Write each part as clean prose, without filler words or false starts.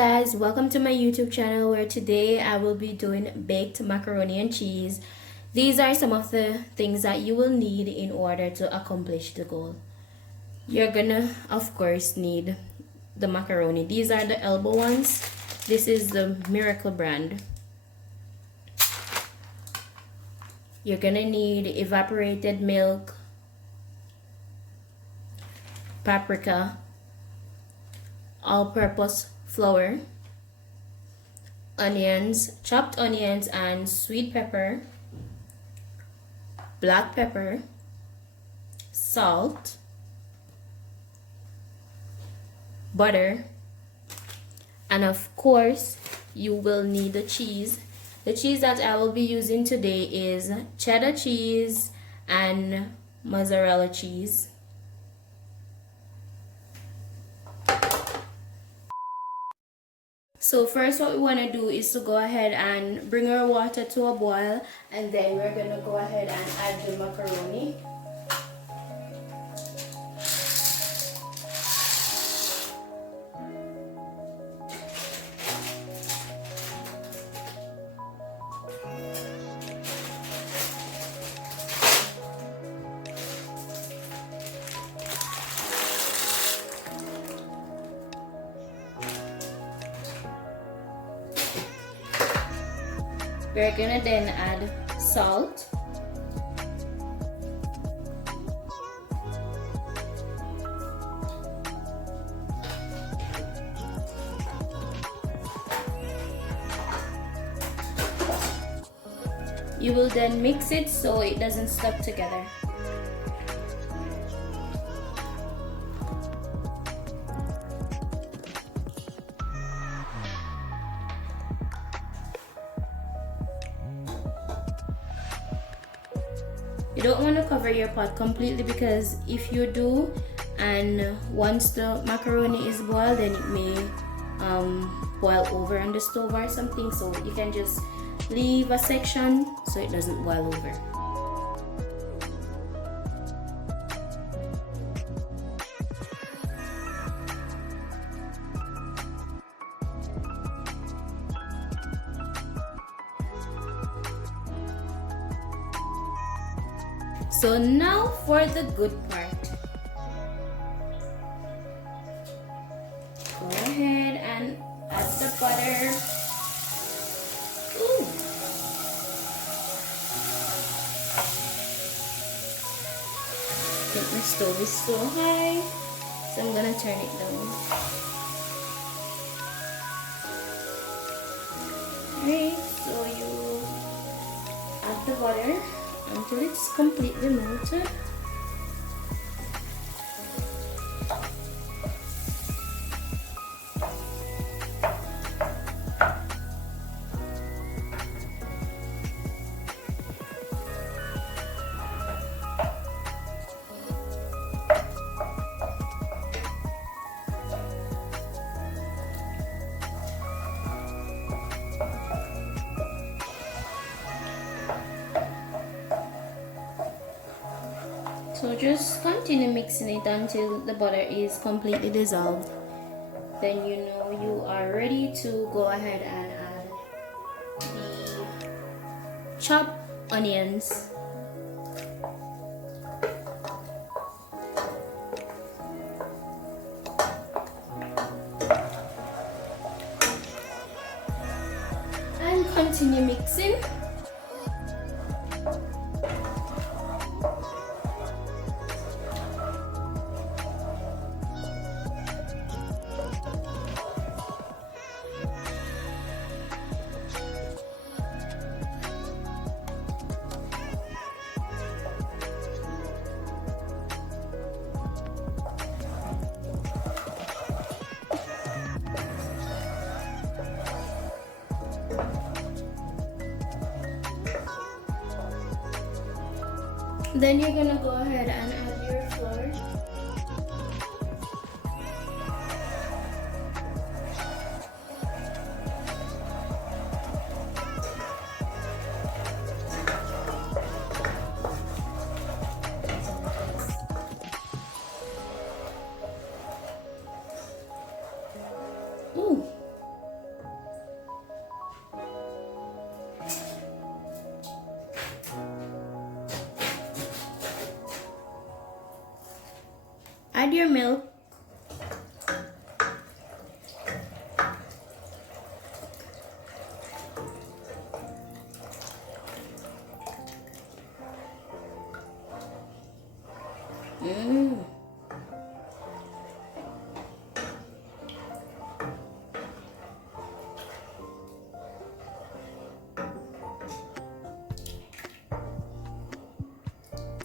guys, welcome to my YouTube channel where today I will be doing baked macaroni and cheese. These are some of the things that you will need in order to accomplish the goal. You're gonna of course need the macaroni. These are the elbow ones. This is the Miracle brand. You're gonna need evaporated milk, paprika, all-purpose flour, onions, chopped onions and sweet pepper, black pepper, salt, butter, and of course you will need the cheese. The cheese that I will be using today is cheddar cheese and mozzarella cheese. So first what we want to do is to go ahead and bring our water to a boil, and then we're going to go ahead and add the macaroni. We're gonna then add salt, you will then mix it so it doesn't stuck together. You don't want to cover your pot completely, because if you do, and once the macaroni is boiled, then it may boil over on the stove or something. So you can just leave a section so it doesn't boil over. So now for the good part. Go ahead and add the butter. Ooh. I think my stove is so high, so I'm gonna turn it down. Alright, so you add the butter until it's completely melted. So just continue mixing it until the butter is completely dissolved. Then you know you are ready to go ahead and add the chopped onions. And continue mixing. Then you're gonna go ahead and add your flour. Ooh, add your milk.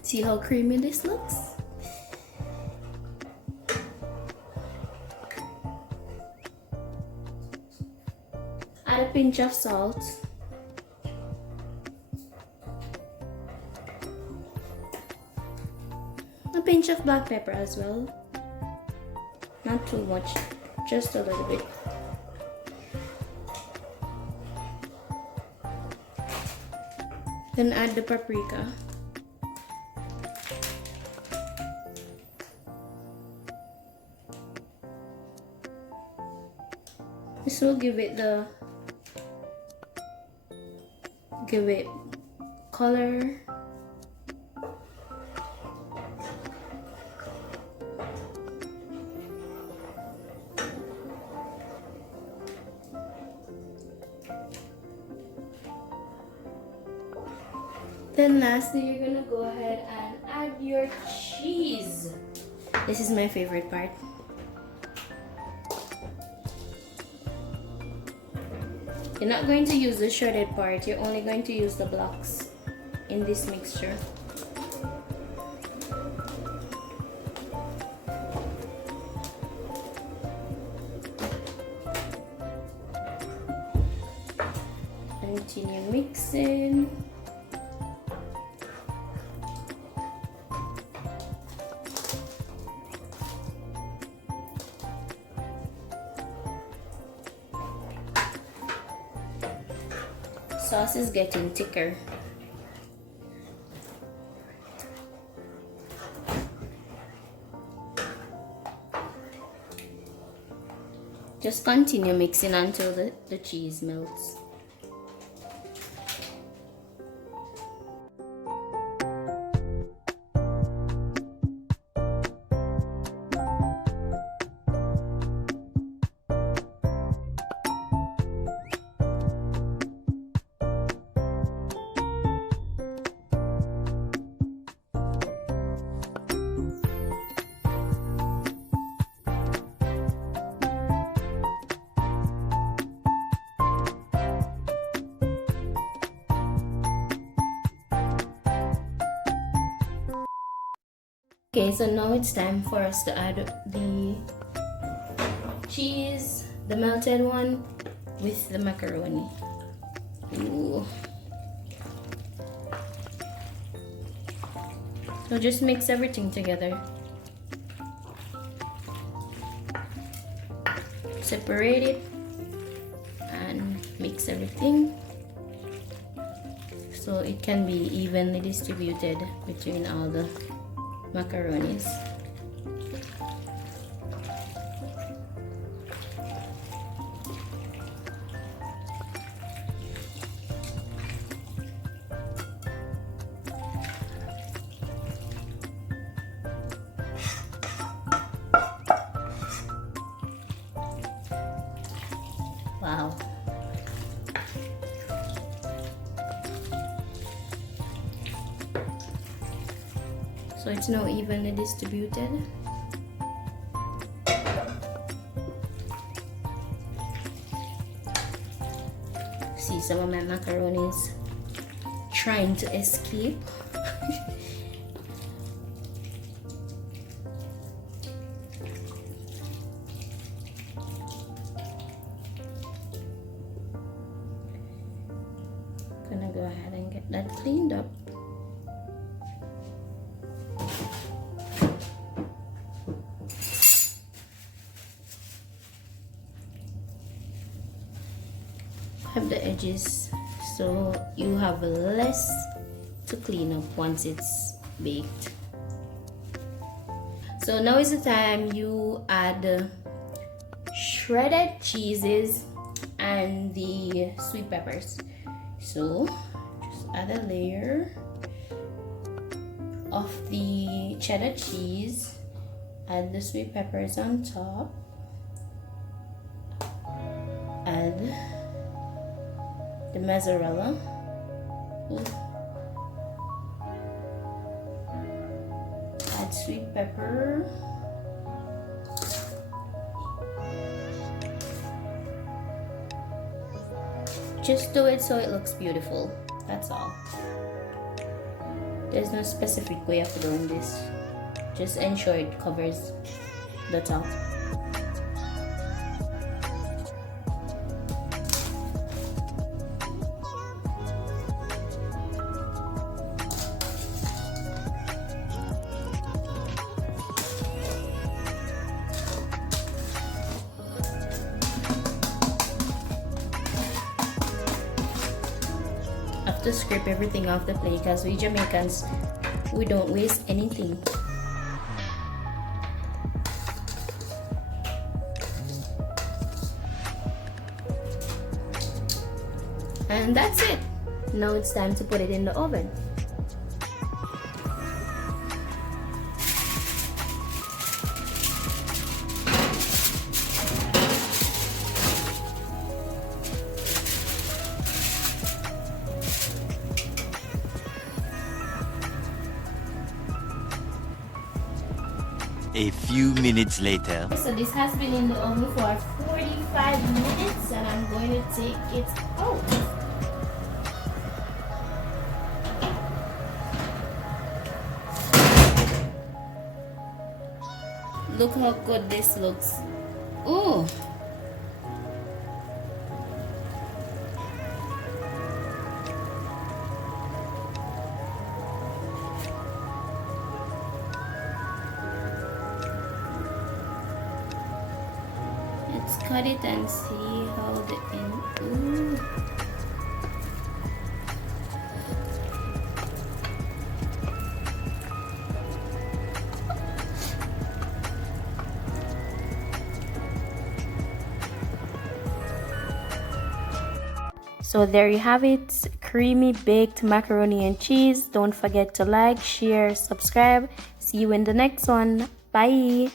See how creamy this looks? Add a pinch of salt. A pinch of black pepper as well. Not too much, just a little bit. Then add the paprika. This will give it color. Then lastly, you're gonna go ahead and add your cheese. This is my favorite part. You're not going to use the shredded part, you're only going to use the blocks in this mixture. Continue mixing. Sauce is getting thicker. Just continue mixing until the cheese melts. Okay, so now it's time for us to add the cheese, the melted one, with the macaroni. Ooh. So just mix everything together. Separate it and mix everything so it can be evenly distributed between all the macaronis. Wow. So it's now evenly distributed. See some of my macaronis trying to escape. Gonna go ahead and get that cleaned up. Have the edges so you have less to clean up once it's baked. So now is the time you add the shredded cheeses and the sweet peppers. So just add a layer of the cheddar cheese Add the sweet peppers on top. Add the mozzarella. Add sweet pepper. Just do it so it looks beautiful. That's all. There's no specific way of doing this. Just ensure it covers the top. To scrape everything off the plate because we Jamaicans, we don't waste anything. And that's it. Now it's time to put it in the oven. A few minutes later. So this has been in the oven for 45 minutes and I'm going to take it out. Look how good this looks. Ooh. Let's cut it and see how the end. Ooh. So there you have it, creamy baked macaroni and cheese. Don't forget to like, share, subscribe. See you in the next one. Bye.